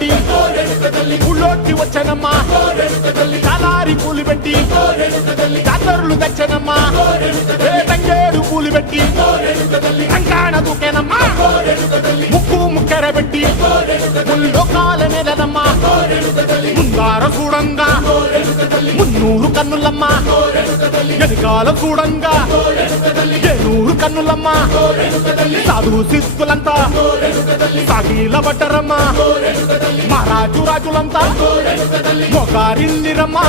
పెట్టి ఊళ్ళోకి వచ్చనమ్మా చాలారి పూలు పెట్టి జాతరులు తెచ్చనమ్మా తంగేడు పూలు పెట్టి కంకాణ దూకేనమ్మా ముక్కు ముక్కెర పెట్టి ముల్లోకాల నెలనమ్మా ముందార చూడంగా మున్నూరు కన్నులమ్మా వెనకాల చూడంగా ఏనూరు కన్నులమ్మా సాధు శిస్తులంతా సాగిల పడ్డరమ్మా మహారాజు రాజులంతా మొగారిందిరమ్మా